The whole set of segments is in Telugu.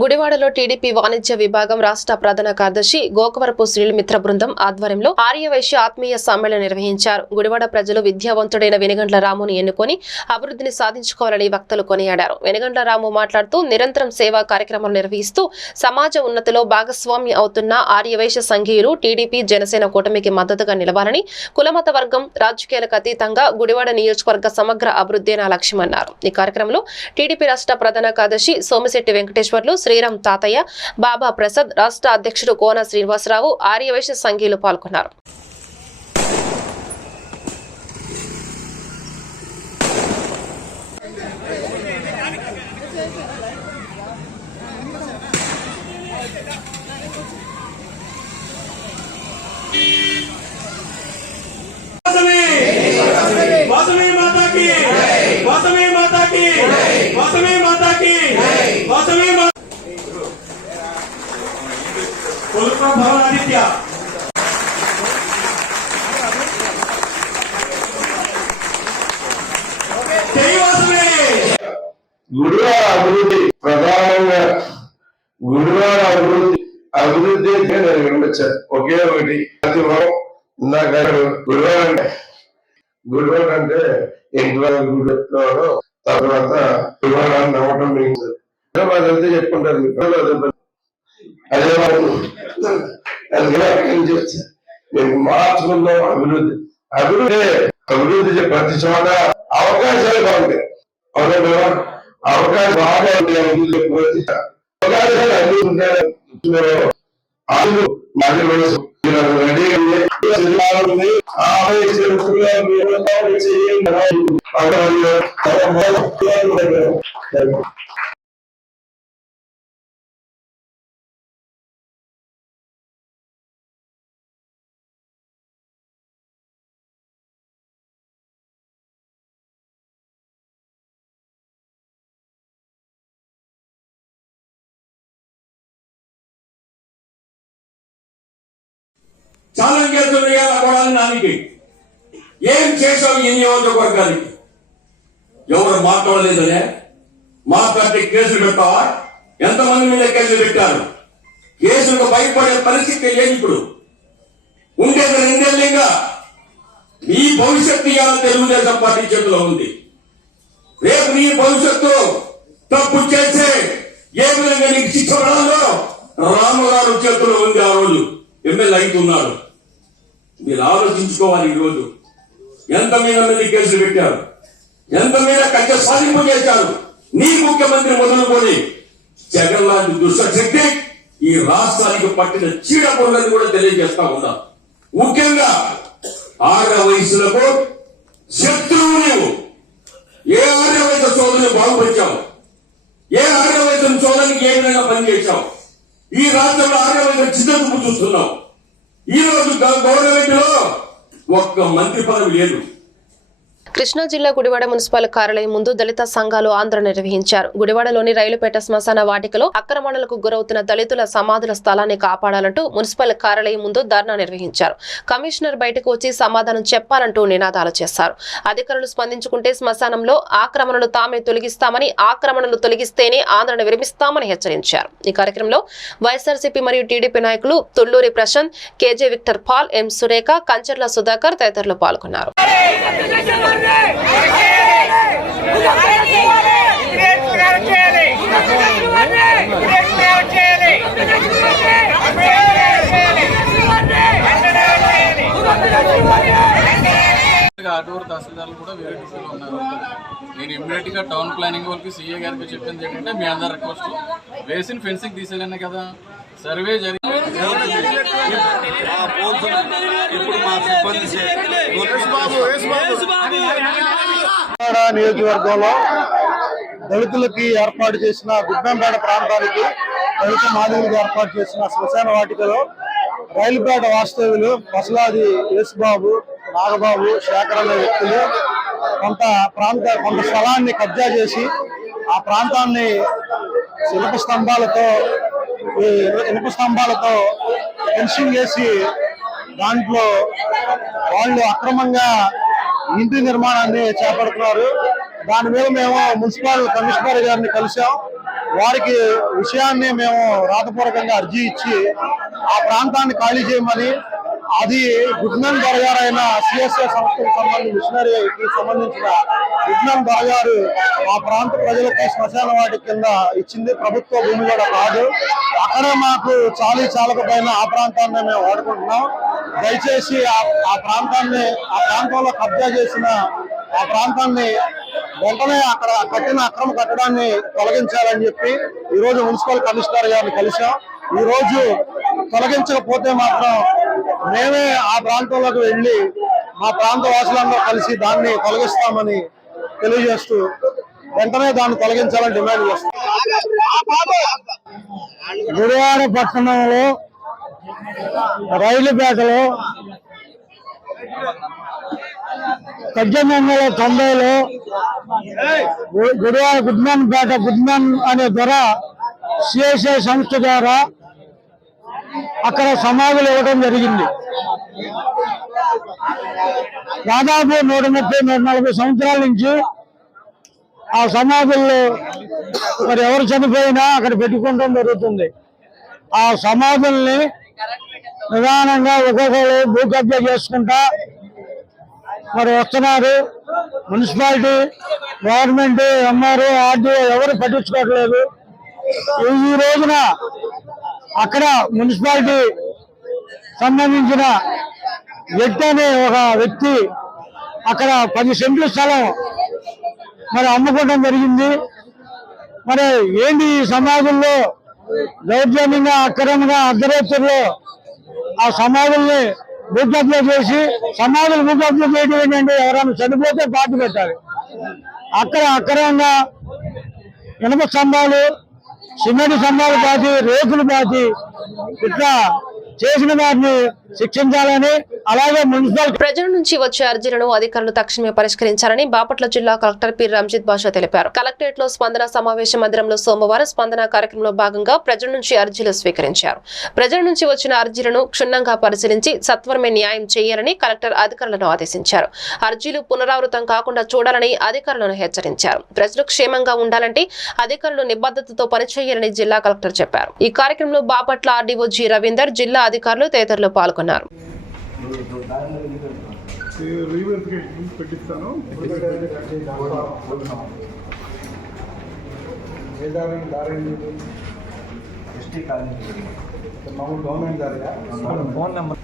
గుడివాడలో టీడీపీ వాణిజ్య విభాగం రాష్ట్ర ప్రధాన కార్యదర్శి గోకవరపు శ్రీలు మిత్ర బృందం ఆధ్వర్యంలో ఆర్యవైశ్య ఆత్మీయ సమ్మేళనం నిర్వహించారు. గుడివాడ ప్రజలు విద్యావంతుడైన వెనుగండ్ల రామును ఎన్నుకొని అభివృద్ధిని సాధించుకోవాలని వక్తలు కొనియాడారు. వెనుగండ్ల రాము మాట్లాడుతూ నిరంతరం సేవా కార్యక్రమాలు నిర్వహిస్తూ సమాజ ఉన్నతిలో భాగస్వామి అవుతున్న ఆర్యవైశ్య సంఘీయులు టీడీపీ జనసేన కూటమికి మద్దతుగా నిలవాలని కులమత వర్గం రాజకీయాలకు అతీతంగా గుడివాడ నియోజకవర్గ సమగ్ర అభివృద్ధి నా లక్ష్యమన్నారు. ఈ కార్యక్రమంలో టీడీపీ రాష్ట్ర ప్రధాన కార్యదర్శి సోమిశెట్టి వెంకటేశ్వర్లు శ్రీరామ్ తాతయ్య బాబా ప్రసాద్ రాష్ట్ర అధ్యక్షుడు కోన శ్రీనివాసరావు ఆర్యవైశ్య సంఘీయులు పాల్గొన్నారు. વિશ્વકર્મા ભવન આદિત્ય. ప్రతి చోట అవకాశాలు బాగుంటాయి. అవకాశం బాగా ఉంది అవకాశాలు అన్ని ఉంటాయి. రెడీ చేస్తుంది కదా కొడాలి నానికి. ఏం చేసావు ఈ నియోజకవర్గానికి? ఎవరు మాట్లాడలేదనే మాట్లాడితే కేసులు పెట్టావా ఎంతమంది మీద కేసులు పెట్టారు? కేసులకు భయపడే పరిస్థితి లేదు ఇప్పుడు? ఉండేది రెండేళ్ళుగా నీ భవిష్యత్తు ఇవాళ తెలుగుదేశం పార్టీ చేతిలో ఉంది. రేపు నీ భవిష్యత్తు తప్పు చేస్తే ఏ విధంగా నీకు శిక్ష పడాలో రామగారు చేతిలో ఉంది ఆ రోజు. ఎమ్మెల్యే అవుతున్నాడు మీరు ఆలోచించుకోవాలి ఈ రోజు ఎంత మీద మీద కేసులు పెట్టారు? ఎంత మీద కట్ట సాధింపు చేశారు? నీ ముఖ్యమంత్రి మొదలుకొని జగన్ లాంటి దుష్టశక్తి ఈ రాష్ట్రానికి పట్టిన చీడపడులని కూడా తెలియజేస్తా ఉన్నా. ముఖ్యంగా ఆర్య వయసులకు శత్రువు నీవు. ఏ ఆర్య వయసు సోదరుని బాగుపరిచావు? ఏ ఆర్య వయసు సోదరునికి ఏ విధంగా పనిచేశావు ఈ రాష్ట్రంలో ఆర్య వయసు చిన్నతూపు చూస్తున్నావు. ఈ రోజు గవర్నమెంట్లో ఒక్క మంత్రి పదవి లేదు. కృష్ణా జిల్లా గుడివాడ మున్సిపల్ కార్యాలయం ముందు దళిత సంఘాలు ఆందోళన నిర్వహించారు. గుడివాడలోని రైలుపేట శ్మశాన వాటికలో ఆక్రమణలకు గురవుతున్న దళితుల సమాధుల స్థలాన్ని కాపాడాలంటూ మున్సిపల్ కార్యాలయం ముందు ధర్నా నిర్వహించారు. కమిషనర్ బయటకు వచ్చి సమాధానం చెప్పాలంటూ నినాదాలు చేశారు. అధికారులు స్పందించుకుంటే శ్మశానంలో ఆక్రమణలు తామే తొలగిస్తామని ఆక్రమణలు తొలగిస్తేనే ఆందోళన విరమిస్తామని హెచ్చరించారు. ఈ కార్యక్రమంలో వైఎస్ఆర్సీపీ మరియు టీడీపీ నాయకులు Tulluri Prashanth KJ Victor Paul M Surekha Kancharla Sudhakar తదితరులు పాల్గొన్నారు. Let's go! ఆటూరు తహసీల్దార్లు కూడా వేరే డ్యూటీలో ఉన్నారు. నేను ఇమ్మీడియట్గా టౌన్ ప్లానింగ్ వాళ్ళకి సీఏ గారికి చెప్పింది ఏంటంటే మీ అందరి రిక్వెస్ట్ వేసిన ఫెన్సింగ్ తీసేయాలనే కదా. సర్వే జరిగి నియోజకవర్గంలో దళితులకి ఏర్పాటు చేసిన గుడ్డంపేట ప్రాంతానికి దళిత మాదిరికి ఏర్పాటు చేసిన శ్మశాన వాటికలో రైలుపేట వాస్తవ్యులు పసలాది యేసుబాబు నాగబాబు శేఖర్ అనే వ్యక్తులు కొంత ప్రాంత కొంత స్థలాన్ని కబ్జా చేసి ఆ ప్రాంతాన్ని శిల్ప స్తంభాలతో ఈ ఇనుప స్తంభాలతో ఫెన్సింగ్ చేసి దాంట్లో వాళ్ళు అక్రమంగా ఇంటి నిర్మాణాన్ని చేపడుతున్నారు. దాని మీద మేము మున్సిపల్ కమిషనర్ గారిని కలిసాం వారికి విషయాన్ని మేము రాతపూర్వకంగా అర్జీ ఇచ్చి ఆ ప్రాంతాన్ని ఖాళీ చేయమని అది గుడ్మెన్ దొరగారు అయిన సిఎస్ఏ సంస్థకు సంబంధించి మిషనరీకి సంబంధించిన గుడ్మెన్ బాగారు ఆ ప్రాంత ప్రజలకి శ్మశాన వాటి కింద ఇచ్చింది ప్రభుత్వ భూమి కూడా కాదు. అక్కడ మాకు చాలీ చాలకపోయిన ఆ ప్రాంతాన్ని మేము వాడుకుంటున్నాం. దయచేసి ఆ ఆ ప్రాంతాన్ని ఆ ప్రాంతంలో కబ్జా చేసిన ఆ ప్రాంతాన్ని వెంటనే అక్కడ కట్టిన అక్రమ కట్టడాన్ని తొలగించాలని చెప్పి ఈ రోజు మున్సిపల్ కమిషనర్ గారిని కలిశాం. ఈ రోజు తొలగించకపోతే మాత్రం మేమే ఆ ప్రాంతంలోకి వెళ్ళి మా ప్రాంత వాసులందరూ కలిసి దాన్ని తొలగిస్తామని తెలియజేస్తూ వెంటనే దాన్ని తొలగించాలని డిమాండ్ చేస్తాం గురువాడ పట్టణంలో రైలుపేటలో పద్దెనిమిది వందల తొంభైలో గు- గుడివాడ గుడ్మెన్ పేట గుడ్మన్ అనే ధర సిఎస్ఐ సంస్థ ద్వారా అక్కడ సమాధులు ఇవ్వడం జరిగింది. దాదాపు నూట ముప్పై నూట నలభై సంవత్సరాల నుంచి ఆ సమాధుల్లో మరి ఎవరు చనిపోయినా అక్కడ పెట్టుకోవడం జరుగుతుంది. ఆ సమాధుల్ని నిదానంగా ఒక్కొక్కరు భూకబ్జ చేసుకుంటా మరి వస్తున్నారు. మున్సిపాలిటీ గవర్నమెంట్ ఎంఆర్ఓ ఆర్డీఓ ఎవరు పట్టించుకోవట్లేదు. ఈ రోజున అక్కడ మున్సిపాలిటీ సంబంధించిన వ్యక్తి అనే ఒక వ్యక్తి అక్కడ పది సెంట్ల స్థలం మరి అమ్ముకోవడం జరిగింది. మరి ఏంటి ఈ సమాజంలో దౌర్జన్యంగా అక్రమంగా అర్ధరాత్రుల్లో ఆ సమాధుల్ని భూకబ్జా చేసి సమాధులు భూకబ్జా చేయడం ఏంటంటే ఎవరైనా చనిపోతే పాటు పెట్టాలి అక్కడ అక్రమంగా ఇనుప స్తంభాలు సిమెంట్ స్తంభాలు పాతి రేకులు పాతి ఇట్లా చేసిన వారిని శిక్షించాలని అలాగే మున్సిపల్ ప్రజల నుంచి వచ్చే అర్జీలను అధికారులు తక్షణమే పరిష్కరించాలని బాపట్ల జిల్లా కలెక్టర్ పి రంజిత్ బాషా తెలిపారు. కలెక్టరేట్లో స్పందన సమావేశ మందిరంలో సోమవారం స్పందన కార్యక్రమంలో భాగంగా ప్రజల నుంచి అర్జీలు స్వీకరించారు. ప్రజల నుంచి వచ్చిన అర్జీలను క్షుణ్ణంగా పరిశీలించి సత్వరమే న్యాయం చేయాలని కలెక్టర్ అధికారులను ఆదేశించారు. అర్జీలు పునరావృతం కాకుండా చూడాలని అధికారులను హెచ్చరించారు. ప్రజలు క్షేమంగా ఉండాలంటే అధికారులు నిబద్ధతతో పనిచేయాలని జిల్లా కలెక్టర్ చెప్పారు. ఈ కార్యక్రమంలో బాపట్ల ఆర్డీఓ జి రవీందర్ జిల్లా అధికారులు తదితరులు పాల్గొన్నారు. గవర్నమెంట్ ఫోన్ నెంబర్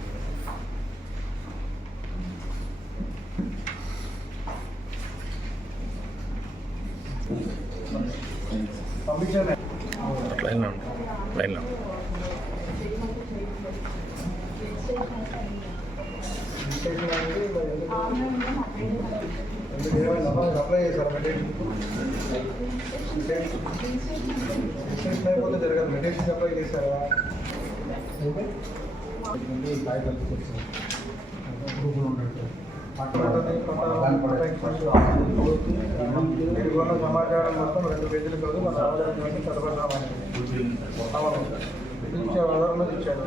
పంపించాను లైన్లో లైన్లో అప్లై చేశారు మెడిసిన్స్ అయిపోతే జరగదు మెడిటేషన్ అప్లై చేశారా సమాచారం మొత్తం రెండు పేజీలు కాదు మన ఆధారం చదవడం ఇచ్చే ఆధారంలో ఇచ్చాడు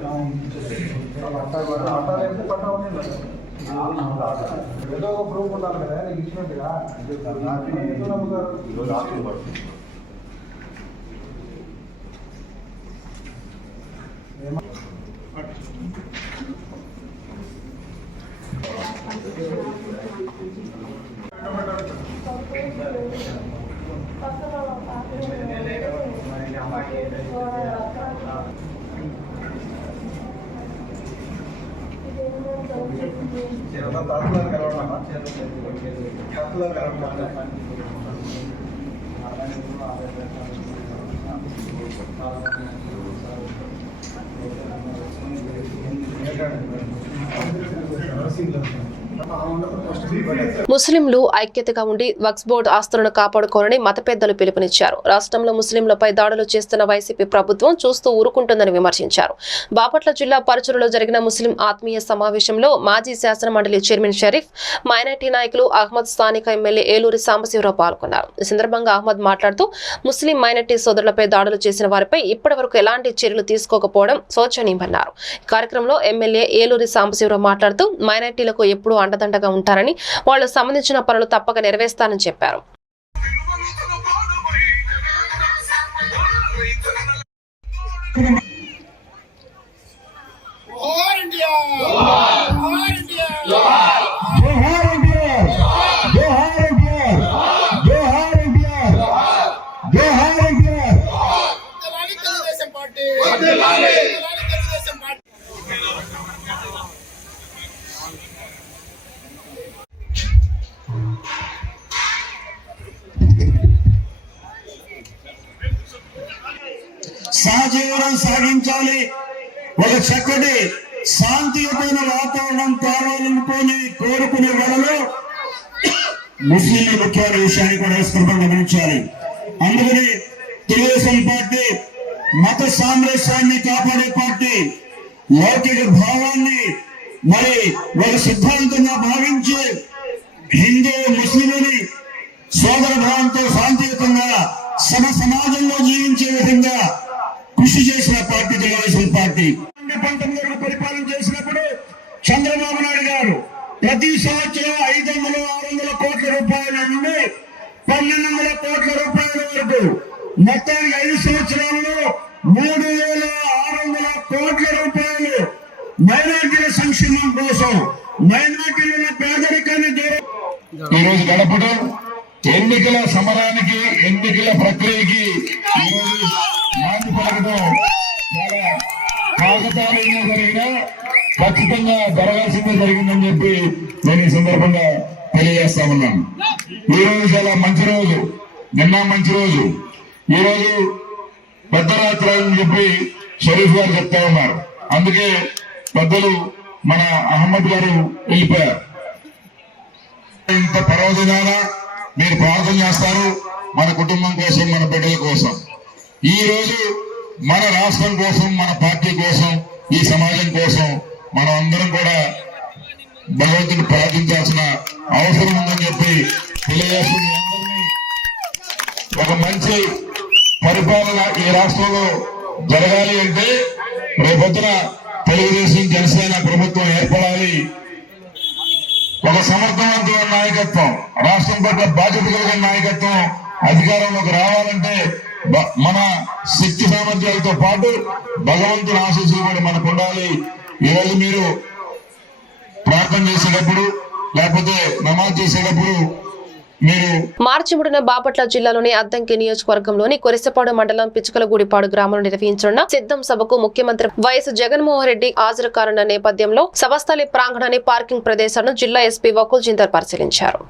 పట్టాలు ఎంత పట్టా ఉంది ఏదో ఒక ప్రూఫ్ ఉండాలి కదా నీకు ఇచ్చినట్టుగా? Gracias. ముస్లింలు ఐక్యతగా ఉండి వక్స్ బోర్డు ఆస్తులను కాపాడుకోవాలని మత పెద్దలు పిలుపునిచ్చారు. రాష్ట్రంలో ముస్లింలపై దాడులు చేస్తున్న వైసీపీ ప్రభుత్వం చూస్తూ ఊరుకుంటుందని విమర్శించారు. బాపట్ల జిల్లా పరచురులో జరిగిన ముస్లిం ఆత్మీయ సమావేశంలో మాజీ శాసన మండలి చైర్మన్ షరీఫ్ మైనార్టీ నాయకులు అహ్మద్ స్థానిక ఎమ్మెల్యే ఏలూరి సాంబశివరావు పాల్గొన్నారు. ఈ సందర్భంగా అహ్మద్ మాట్లాడుతూ ముస్లిం మైనార్టీ సోదరులపై దాడులు చేసిన వారిపై ఇప్పటివరకు ఎలాంటి చర్యలు తీసుకోకపోవడం శోచనీయమన్నారు. కార్యక్రమంలో ఎమ్మెల్యే ఏలూరి సాంబశివరావు మాట్లాడుతూ మైనార్టీలకు ఎప్పుడూ దండగా ఉంటారని వాళ్ళు సంబంధించిన పనులు తప్పక నెరవేరుస్తానని చెప్పారు. సాగించాలి ఒక చక్కటి శాంతియుతమైన వాతావరణం కావాలనుకొని కోరుకునే వాళ్ళలో ముస్లింల ముఖ్యమైన విషయాన్ని కూడా స్పృహ గమనించాలి. అందుకని తెలుగుదేశం పార్టీ మత సామరస్యాన్ని కాపాడే పార్టీ లౌకిక భావాన్ని మరి ఒక సిద్ధాంతంగా పెద్దరాత్రి అని చెప్పి షరీఫ్ గారు చెప్తా ఉన్నారు. అందుకే పెద్దలు మన అహ్మద్ గారు వెళ్ళిపోయారు. ఇంత పర్వదినాన మీరు ప్రార్థన చేస్తారు మన కుటుంబం కోసం మన బిడ్డల కోసం. ఈ రోజు మన రాష్ట్రం కోసం మన పార్టీ కోసం ఈ సమాజం కోసం మనం అందరం కూడా భగవంతుని ప్రార్థించాల్సిన అవసరం ఉందని చెప్పి తెలియజేస్తుంది అందరినీ ఒక మంచి పరిపాలన ఈ రాష్ట్రంలో జరగాలి అంటే రేపొద్దున తెలుగుదేశం జనసేన ప్రభుత్వం ఏర్పడాలి. ఒక సమర్థవంతమైన నాయకత్వం రాష్ట్రం పట్ల బాధ్యత కలిగిన నాయకత్వం అధికారంలోకి రావాలంటే మన శక్తి సామర్థ్యాలతో పాటు భగవంతుని ఆశీస్సులు కూడా మనకు ఉండాలి ఈరోజు మీరు ప్రార్థన చేసేటప్పుడు లేకపోతే నమాజ్ చేసేటప్పుడు మార్చి మూడున బాపట్ల జిల్లాలోని అద్దంకి నియోజకవర్గంలోని కొరిసపాడు మండలం పిచ్చుకలగూడిపాడు గ్రామంలో నిర్వహించనున్న సిద్ధం సభకు ముఖ్యమంత్రి వైఎస్ జగన్మోహన్ రెడ్డి హాజరు కానున్న నేపథ్యంలో సభస్థలి ప్రాంగణాన్ని పార్కింగ్ ప్రదేశాలను జిల్లా ఎస్పీ వకుల్ జిందర్ పరిశీలించారు.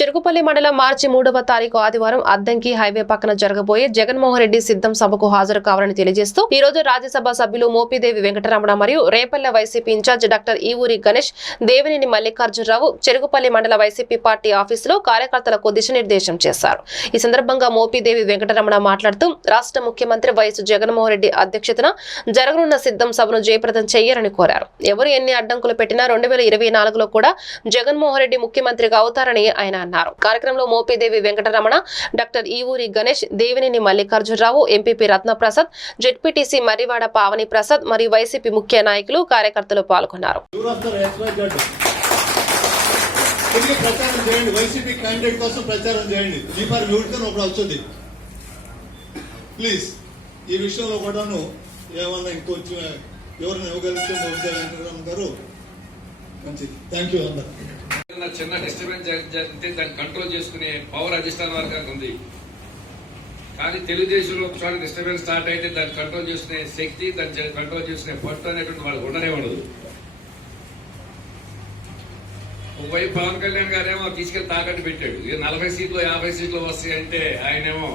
చెరుకుపల్లి మండలం మార్చి మూడవ తారీఖు ఆదివారం అద్దంకి హైవే పక్కన జరగబోయే జగన్మోహన్ రెడ్డి సిద్ధం సభకు హాజరు కావాలని తెలియజేస్తూ ఈ రోజు రాజ్యసభ సభ్యులు మోపిదేవి వెంకటరమణ మరియు Repalle YCP incharge doctor Eevuri Ganesh Devineni Mallikarjunarao Cherukupalli మండల వైసీపీ పార్టీ ఆఫీసులో కార్యకర్తలకు దిశనిర్దేశం చేశారు. ఈ సందర్భంగా మోపిదేవి వెంకటరమణ మాట్లాడుతూ రాష్ట్ర ముఖ్యమంత్రి వైఎస్ జగన్మోహన్ రెడ్డి అధ్యక్షతన జరగనున్న సిద్ధం సభను జయప్రదం చేయాలని కోరారు. ఎవరు ఎన్ని అడ్డంకులు పెట్టినా రెండు వేల ఇరవై నాలుగులో కూడా జగన్మోహన్ రెడ్డి ముఖ్యమంత్రిగా అవుతారని ఆయన అన్నారు. కార్యక్రమంలో Mopidevi Venkataramana doctor Eevuri Ganesh Devineni Mallikarjunarao MPP Ratnaprasad ZPTC Marrivada Pavani Prasad మరియు వైసీపీ ముఖ్య నాయకులు కార్యకర్తలు పాల్గొన్నారు. తిరిగి ప్రచారం చేయండి. వైసీపీ క్యాండిడేట్ కోసం ప్రచారం చేయండి. దీపాలు మ్యూట్తో ఒకటి వస్తుంది. ప్లీజ్ ఈ విషయంలో కూడాను ఏమన్నా ఇంకొంచెం ఎవరిని ఇవ్వగలిగితే మోదీ గారు మంచిది. థ్యాంక్ యూ అందరు. చిన్న డిస్టర్బెన్స్ జరిగితే దాన్ని కంట్రోల్ చేసుకునే పవర్ అధిష్టాన వర్గానికి ఉంది. కానీ తెలుగుదేశంలో ఒకసారి డిస్టర్బెన్స్ స్టార్ట్ అయితే దాన్ని కంట్రోల్ చేసుకునే శక్తి దాన్ని కంట్రోల్ చేసుకునే పట్టు అనేటువంటి వాళ్ళకి ఉండనే ఉండదు. ఒకవైపు పవన్ కళ్యాణ్ గారేమో తీసుకెళ్ళి తాకట్టు పెట్టాడు. ఇక నలభై సీట్లు యాభై సీట్లు వస్తాయి అంటే ఆయనేమో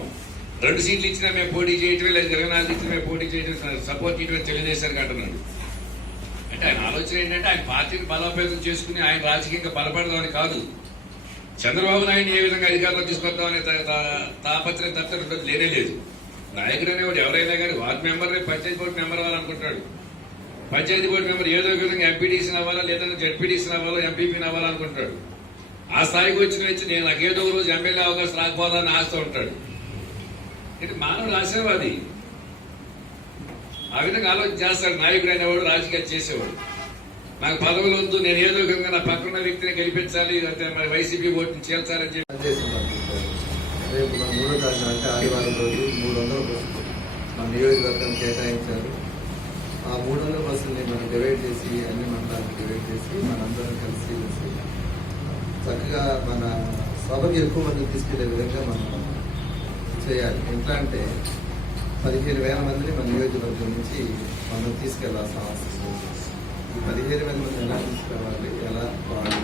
రెండు సీట్లు ఇచ్చినా మేము పోటీ చేయటమే లేదు ఇరవై నాలుగు సీట్లు మేము పోటీ చేయటమే సపోర్ట్ చేయటమే తెలియజేశారు అంటున్నాడు. అంటే ఆయన ఆలోచన ఏంటంటే ఆయన పార్టీని బలోపేతం చేసుకుని ఆయన రాజకీయంగా బలపడదామని కాదు. చంద్రబాబు నాయుడు ఏ విధంగా అధికారంలో తీసుకొద్దామనే తా- తాపత్రయం తప్ప లేనే లేదు. నాయకుడు అనేవాడు ఎవరైనా కానీ ward member panchayat board member అవ్వాలనుకుంటాడు panchayat board member ఏదో ఒక విధంగా ఎంపీడీసీని అవ్వాలా లేదంటే జడ్పీడీసీని అవ్వాలా ఎంపీపీని అవ్వాలనుకుంటాడు ఆ స్థాయికి వచ్చిన వచ్చి నేను నాకేదో రోజు ఎమ్మెల్యే అవకాశం రాకపోదా అని ఆశతో ఉంటాడు. ఇది మానవుడు ఆశీర్వాది. ఆ విధంగా ఆలోచన చేస్తాడు నాయకుడు అనేవాడు రాజకీయాలు చేసేవాడు. నాకు పదవులు వద్దు నేను ఏదో విధంగా నా పక్కన వ్యక్తిని గెలిపించాలి అంటే మరి వైసీపీ ఓటుని చేల్చాలని చెప్పి రేపు మన మూడో తారీఖు అంటే ఆదివారం రోజు మూడు వందల బస్సులు మన నియోజకవర్గం కేటాయించారు. ఆ మూడు వందల బస్సుల్ని మనం డివైడ్ చేసి అన్ని మండలాలకు డివైడ్ చేసి మనందరం కలిసి కలిసి చక్కగా మన సభకి ఎక్కువ మంది తీసుకెళ్ళే విధంగా మనం చేయాలి. ఎట్లా అంటే పదిహేను వేల మందిని మన నియోజకవర్గం నుంచి మనం తీసుకెళ్ళాల్సిన అవసరం ఈ పదిహేను వేల మంది ఎలా తీసుకురావాలి ఎలా వాళ్ళు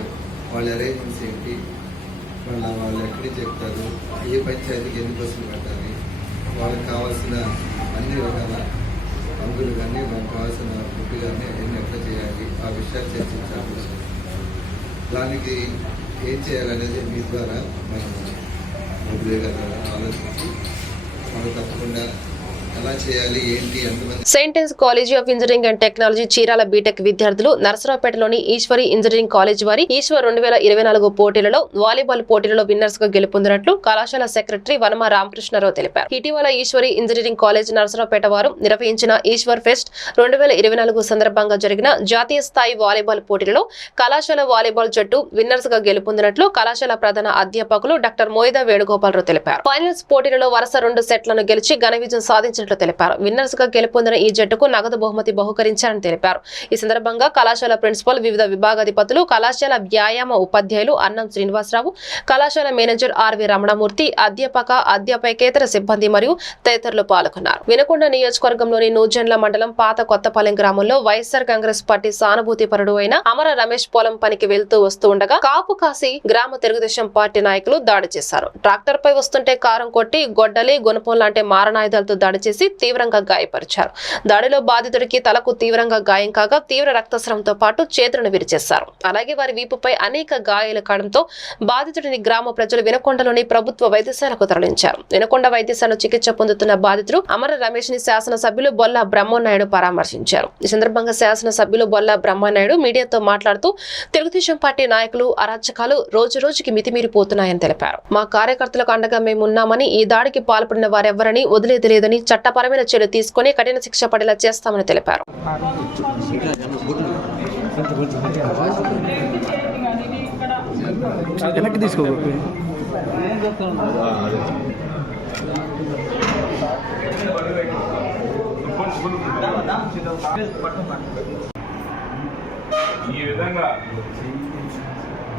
వాళ్ళ అరేంజ్మెంట్స్ ఏంటి? వాళ్ళ వాళ్ళు ఎక్కడికి చెప్తారు ఏ పంచాయతీకి ఎన్ని బస్సులు పెట్టాలి వాళ్ళకి కావాల్సిన అన్ని రకాల హంగులు కానీ వాళ్ళకి కావాల్సిన ఫుడ్ కానీ అవన్నీ ఎట్లా చేయాలి? ఆ విషయాలు చర్చించాలి. దానికి ఏం చేయాలనేది మీ ద్వారా మనం మోదీ ఆలోచించి మనం తప్పకుండా Saint Ann's college of engineering and technology Chirala BTech విద్యార్థులు నరసరావుపేటలోని ఈశ్వరి ఇంజనీరింగ్ కాలేజ్ వారి ఈశ్వర్ రెండు వేల ఇరవై నాలుగు పోటీలలో వాలీబాల్ పోటీలలో విన్నర్స్గా గెలుపొందినట్లు కళాశాల సెక్రటరీ వనమ రామకృష్ణారావు తెలిపారు. ఇటీవల ఈశ్వరి ఇంజనీరింగ్ కాలేజ్ నరసరావుపేట వారు నిర్వహించిన ఈశ్వర్ ఫెస్ట్ రెండు వేల ఇరవై నాలుగు సందర్భంగా జరిగిన జాతీయ స్థాయి వాలీబాల్ పోటీలలో కళాశాల వాలీబాల్ జట్టు విన్నర్స్గా గెలుపొందినట్లు కళాశాల ప్రధాన అధ్యాపకులు డాక్టర్ మోయిదా వేణుగోపాలరావు తెలిపారు. ఫైనల్స్ పోటీలలో వరుస రెండు సెట్లను గెలిచి ఘన విజయం సాధించినట్లు తెలిపారు. విన్నర్స్గా గెలుపొందిన ఈ జట్టుకు నగదు బహుమతి బహుకరించారని తెలిపారు. ఈ సందర్భంగా కళాశాల ప్రిన్సిపల్ వివిధ విభాగాధిపతులు కళాశాల వ్యాయామ ఉపాధ్యాయులు అన్నం శ్రీనివాసరావు కళాశాల మేనేజర్ ఆర్వి రమణమూర్తి అధ్యాపక అధ్యాపకేతర సిబ్బంది మరియు తదితరులు పాల్గొన్నారు. వినకొండ నియోజకవర్గంలోని నూజెండ్ల మండలం పాత కొత్తపాలెం గ్రామంలో వైఎస్ఆర్ కాంగ్రెస్ పార్టీ సానుభూతి పరుడు అయిన అమర రమేష్ పొలం పనికి వెళ్తూ వస్తూ ఉండగా కాపు కాసి గ్రామ తెలుగుదేశం పార్టీ నాయకులు దాడి చేశారు. ట్రాక్టర్ పై వస్తుంటే కారం కొట్టి గొడ్డలి గుణపం లాంటి మారణాయుధాలతో దాడి చేసి తీవ్రంగా గాయపరిచారు. దాడిలో బాధితుడికి తలకు తీవ్రంగా గాయం కాగా తీవ్ర రక్తస్రావంతో పాటు చేతులను విరిచేశారు. అలాగే వారి వీపుపై అనేక గాయాలు కావడంతో బాధితుడిని గ్రామ ప్రజలు వినకొండలోని ప్రభుత్వ వైద్యశాలకు తరలించారు. వినకొండ వైద్యశాలలో చికిత్స పొందుతున్న బాధితుడు అమర రమేష్ని శాసనసభ్యులు బొల్ల బ్రహ్మనాయుడు పరామర్శించారు. ఈ సందర్భంగా శాసనసభ్యులు బొల్ల బ్రహ్మనాయుడు మీడియాతో మాట్లాడుతూ తెలుగుదేశం పార్టీ నాయకులు అరాచకాలు రోజు రోజుకి మితిమీరిపోతున్నాయని తెలిపారు. మా కార్యకర్తలకు అండగా మేము ఉన్నామని ఈ దాడికి పాల్పడిన వారెవరని వదిలేది లేదని చట్టపరమైన చర్యలు తీసుకుని కఠిన శిక్ష పడేలా చేస్తామని తెలిపారు. ఈ విధంగా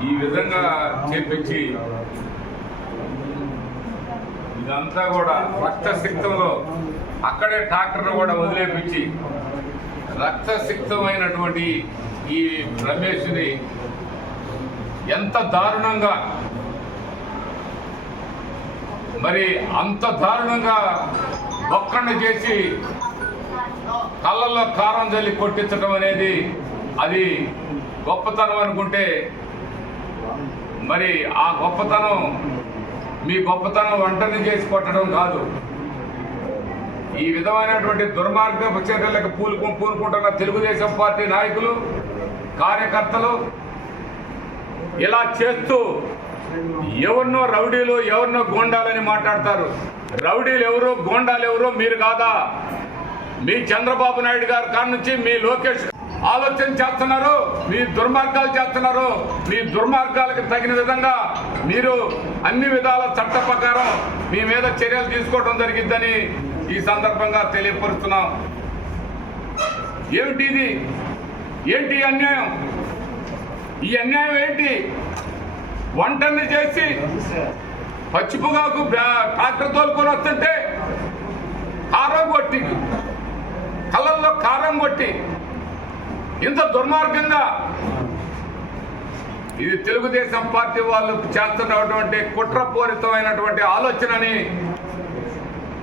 ఈ విధంగా చేపించి ఇదంతా కూడా రక్తసిక్తంలో అక్కడే ట్రాక్టర్ను కూడా వదిలేపించి రక్తసిక్తమైనటువంటి ఈ రమేష్ని ఎంత దారుణంగా మరి అంత దారుణంగా ఒక్కడిని చేసి కళ్ళల్లో కారం చల్లి కొట్టించడం అనేది అది గొప్పతనం అనుకుంటే మరి ఆ గొప్పతనం మీ గొప్పతనం వంటని చేసి కొట్టడం కాదు. ఈ విధమైనటువంటి దుర్మార్గపు చర్యలకు పూలుకు పూనుకుంటున్న తెలుగుదేశం పార్టీ నాయకులు కార్యకర్తలు ఇలా చేస్తూ ఎవరినో రౌడీలు ఎవరినో గోండాలని మాట్లాడతారు. రౌడీలు ఎవరు గోండాలు ఎవరు మీరు కాదా? మీ చంద్రబాబు నాయుడు గారి కాడ నుంచి మీ లోకేష్ ఆలోచన చేస్తున్నారు మీ దుర్మార్గాలు చేస్తున్నారు. మీ దుర్మార్గాలకు తగిన విధంగా మీరు అన్ని విధాల చట్ట ప్రకారం మీ మీద చర్యలు తీసుకోవడం జరిగిద్దని ఈ సందర్భంగా తెలియపరుస్తున్నాం. ఏమిటి ఇది? ఏంటి అన్యాయం? ఈ అన్యాయం ఏంటి? వంటల్ని చేసి పచ్చిపుగాకు ట్రాక్టర్ తోలుకొని వస్తుంటే కారం కొట్టి కళ్ళల్లో కారం కొట్టి ఇంత దుర్మార్గంగా ఇది తెలుగుదేశం పార్టీ వాళ్ళు చేస్తున్నటువంటి కుట్రపూరితమైనటువంటి ఆలోచనని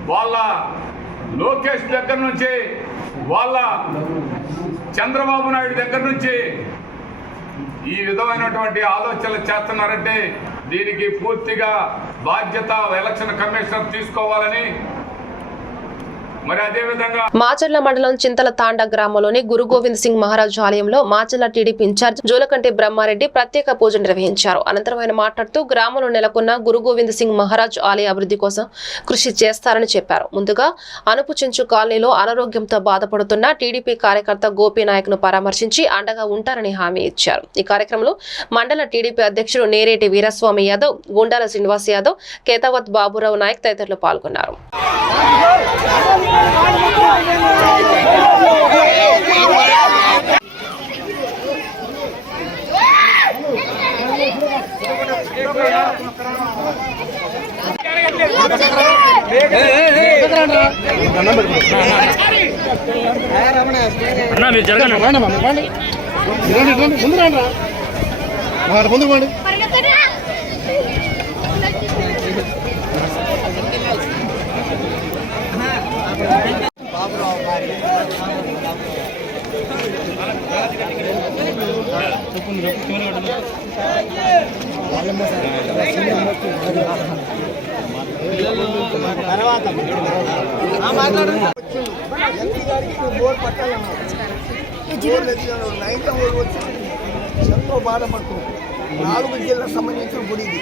వాళ్ళ లోకేష్ దగ్గర నుంచి వాళ్ళ చంద్రబాబు నాయుడు దగ్గర నుంచి ఈ విధమైనటువంటి ఆలోచనలు చేస్తున్నారంటే దీనికి పూర్తిగా బాధ్యత ఎలక్షన్ కమిషనర్ తీసుకోవాలని మాచర్ల మండలం చింతల తాండ గ్రామంలోని గురు గోవింద్ సింగ్ మహారాజ్ ఆలయంలో మాచర్ల టీడీపీ ఇన్ఛార్జ్ జోలకంటి బ్రహ్మారెడ్డి ప్రత్యేక పూజ నిర్వహించారు. అనంతరం ఆయన మాట్లాడుతూ గ్రామంలో నెలకొన్న గురు గోవింద్ సింగ్ మహారాజ్ ఆలయ అభివృద్ధి కోసం కృషి చేస్తారని చెప్పారు. ముందుగా అనుపుచించు కాలనీలో అనారోగ్యంతో బాధపడుతున్న టీడీపీ కార్యకర్త గోపీనాయక్ను పరామర్శించి అండగా ఉంటారని హామీ ఇచ్చారు. ఈ కార్యక్రమంలో మండల టీడీపీ అధ్యక్షుడు నేరేటి వీరస్వామి యాదవ్ గుండాల శ్రీనివాస్ యాదవ్ కేతావత్ బాబురావు నాయక్ తదితరులు పాల్గొన్నారు. అన్నా మీరు జరగండి ముందు రాండి ముందు పండి ఎంపీ గారికి బోర్ ఎంతో బాధపడుతుంది నాలుగు జిల్లాకు సంబంధించిన గుడి ఇది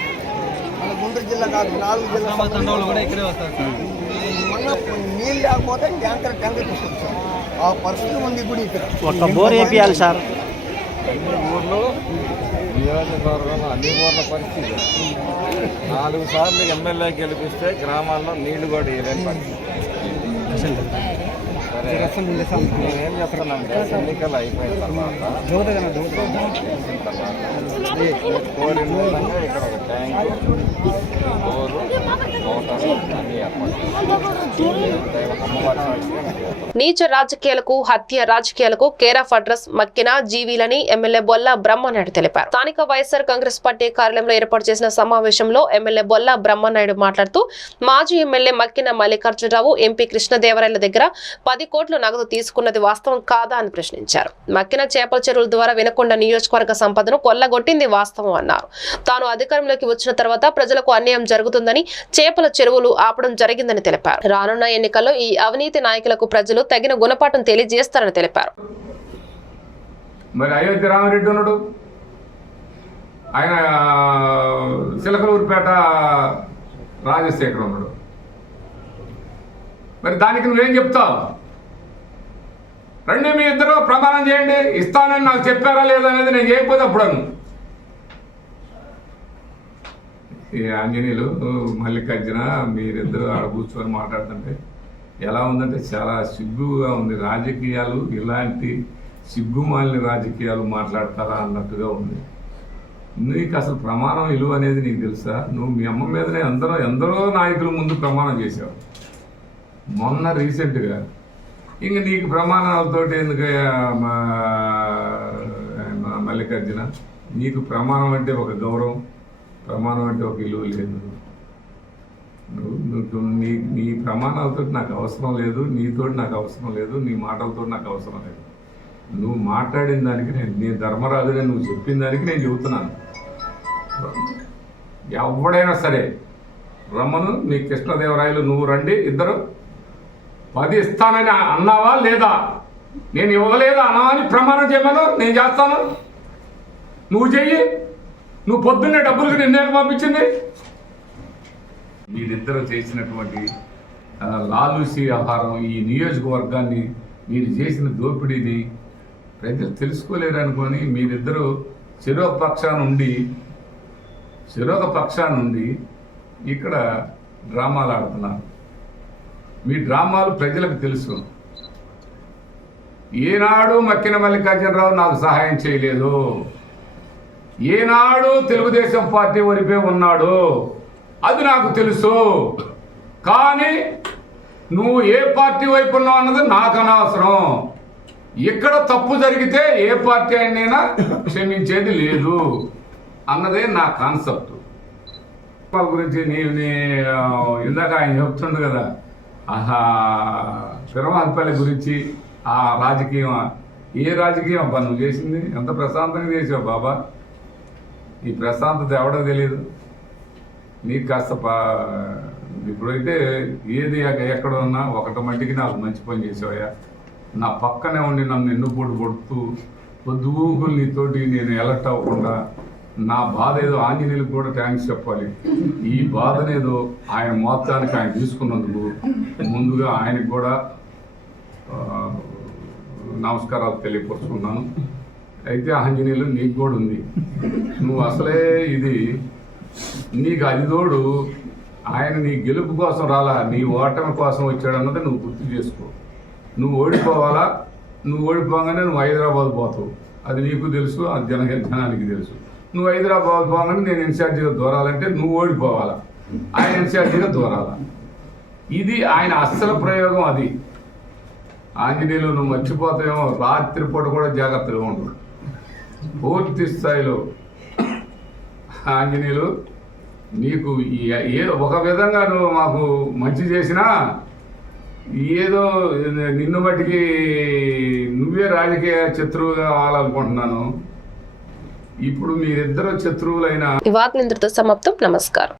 మన గుంటూరు జిల్లా కాదు నాలుగు జిల్లా మొన్న నీళ్ళు లేకపోతే ట్యాంకర్ ట్యాంకర్ తీసుకొచ్చాం ఆ పరిస్థితి ఉంది గుడి ఇక్కడ. ఒక బోర్ వేపియాలి సార్. ఊర్లో నియోజకవర్గంలో అన్ని ఊర్ల పరిస్థితి. నాలుగు సార్లు ఎమ్మెల్యే గెలిపిస్తే గ్రామాల్లో నీళ్ళు కూడా వేయలేని పరిస్థితి. సరే. నేనేం చెప్తానంటే ఎన్నికలు అయిపోయిన తర్వాత తర్వాత కోరిన విధంగా ఇక్కడ ఒక ట్యాంకు నీచ రాజకీయాలకు హత్య రాజకీయాలకు కేర్ ఆఫ్ అడ్రస్ మక్కిన జీవీలని ఎమ్మెల్యే బొల్ల బ్రహ్మనాయుడు తెలిపారు. స్థానిక వైఎస్ఆర్ కాంగ్రెస్ పార్టీ కార్యాలయంలో ఏర్పాటు చేసిన సమావేశంలో ఎమ్మెల్యే బొల్ల బ్రహ్మనాయుడు మాట్లాడుతూ మాజీ ఎమ్మెల్యే మక్కిన మల్లికార్జునరావు ఎంపీ కృష్ణదేవరాయల దగ్గర పది కోట్లు నగదు తీసుకున్నది వాస్తవం కాదా అని ప్రశ్నించారు. మక్కిన చేపల చెరువుల ద్వారా వినకొండ నియోజకవర్గ సంపదను కొల్లగొట్టింది వాస్తవం అన్నారు. తాను అధికారంలోకి వచ్చిన తర్వాత ప్రజలకు అన్యాయం జరుగుతుందని చేపల చెరువులు ఆపడం జరిగిందని తెలిపారు. రానున్న ఎన్నికల్లో ఈ అవినీతి నాయకులకు ప్రజలు తగిన గుణపాఠం తెలియజేస్తారని తెలిపారు. మరి అయోధ్య రామరెడ్డి ఉన్నాడు. ఆయన చిలకలూరుపేట రాజశేఖర్ ఉన్నాడు. మరి దానికి నువ్వేం చెప్తావు? రండి మీ ఇద్దరు ప్రమాణం చేయండి. ఇస్తానని నాకు చెప్పారా లేదా అనేది నేను చేయకపోతే అప్పుడు అను. ఈ ఆంజనేయులు మల్లికార్జున మీరిద్దరు ఆడ కూర్చొని మాట్లాడుతుంటే ఎలా ఉందంటే చాలా సిగ్గుగా ఉంది. రాజకీయాలు ఇలాంటి సిగ్గుమాలిన రాజకీయాలు మాట్లాడతారా అన్నట్టుగా ఉంది. నీకు అసలు ప్రమాణం విలువ అనేది నీకు తెలుసా? నువ్వు మీ అమ్మ మీదనే ఎందరో ఎందరో నాయకుల ముందు ప్రమాణం చేశావు. మొన్న రీసెంట్గా. ఇంక నీకు ప్రమాణాలతోటి ఎందుకయ్యా మా మల్లికార్జున? నీకు ప్రమాణం అంటే ఒక గౌరవం. ప్రమాణం అంటే ఒక విలువ లేదు. నువ్వు నువ్వు నీ నీ ప్రమాణాలతో నాకు అవసరం లేదు నీతో నాకు అవసరం లేదు నీ మాటలతో నాకు అవసరం లేదు. నువ్వు మాట్లాడిన దానికి నేను నీ ధర్మరాజునే నువ్వు చెప్పిన దానికి నేను చెబుతున్నాను. ఎవడైనా సరే రమ్మను నీ కృష్ణదేవరాయలు నువ్వు రండి ఇద్దరు పది ఇస్తానని అన్నావా లేదా? నేను ఇవ్వలేదా అన్నావా అని ప్రమాణం చేయమను నేను చేస్తాను. నువ్వు చెయ్యి. నువ్వు పొద్దున్నే డబ్బులకు నిన్నేకు పంపించింది? మీరిద్దరు చేసినటువంటి లాలూసీ లాలూసి ఈ నియోజకవర్గాన్ని మీరు చేసిన దోపిడీని ప్రజలు తెలుసుకోలేరు అనుకొని మీరిద్దరూ చెరొక పక్షాన ఉండి చెరొక పక్షాన ఉండి ఇక్కడ డ్రామాలు ఆడుతున్నారు. మీ డ్రామాలు ప్రజలకు తెలుసు. ఏనాడు మక్కిన మల్లికార్జునరావు నాకు సహాయం చేయలేదు. ఏనాడు తెలుగుదేశం పార్టీ వైపే ఉన్నాడు. అది నాకు తెలుసు. కానీ నువ్వు ఏ పార్టీ వైపు ఉన్నావు అన్నది నాకు అనవసరం. ఇక్కడ తప్పు జరిగితే ఏ పార్టీ అయినైనా క్షమించేది లేదు అన్నదే నా కాన్సెప్ట్. వాళ్ళ గురించి నీ ఇందాక ఆయన చెప్తుండు కదా. ఆహా తిరుమలపల్లి గురించి ఆ రాజకీయం ఏ రాజకీయం అబ్బా నువ్వు చేసింది? ఎంత ప్రశాంతంగా చేసావు బాబా. ఈ ప్రశాంతత ఎవడో తెలియదు నీకు కాస్త పా- ఇప్పుడైతే ఏది ఎక్కడ ఉన్నా ఒకటి మట్టికి నాకు మంచి పని చేసావయ్యా. నా పక్కనే ఉండి నన్ను ఎన్ను పొడి కొడుతూ పొద్దుగూకులు నీతోటి నేను ఎలర్ట్ అవ్వకుండా నా బాధ ఏదో ఆంజనేయులకు కూడా థ్యాంక్స్ చెప్పాలి. ఈ బాధనేదో ఆయన మొత్తానికి ఆయన తీసుకున్నందుకు ముందుగా ఆయనకు కూడా నమస్కారాలు తెలియపరుచుకున్నాను. అయితే ఆంజనేయులు నీకు కూడా ఉంది. నువ్వు అసలే ఇది నీకు అది తోడు ఆయన నీ గెలుపు కోసం రాలా నీ ఓటమి కోసం వచ్చాడన్నది నువ్వు గుర్తు చేసుకో. నువ్వు ఓడిపోవాలా నువ్వు ఓడిపోగానే నువ్వు హైదరాబాద్ పోతావు. అది నీకు తెలుసు అది జన జనానికి తెలుసు. నువ్వు హైదరాబాద్ పోగానే నేను ఇన్ఛార్జిగా దూరాలంటే నువ్వు ఓడిపోవాలా. ఆయన ఇన్ఛార్జిగా దూరాలా. ఇది ఆయన అస్సలు ప్రయోగం అది. ఆంజనేయులు నువ్వు మర్చిపోతావేమో రాత్రిపూట కూడా జాగ్రత్తగా ఉండు. పూర్తి స్థాయిలో. ఆంజనేయులు నీకు ఏ ఒక విధంగా నువ్వు మాకు మంచి చేసినా ఏదో నిన్ను బట్టికి నువ్వే రాజకీయ శత్రువుగా అవ్వాలనుకుంటున్నాను ఇప్పుడు మీరిద్దరు శత్రువులైన. ఈ ఇంతటితో సమాప్తం. నమస్కారం.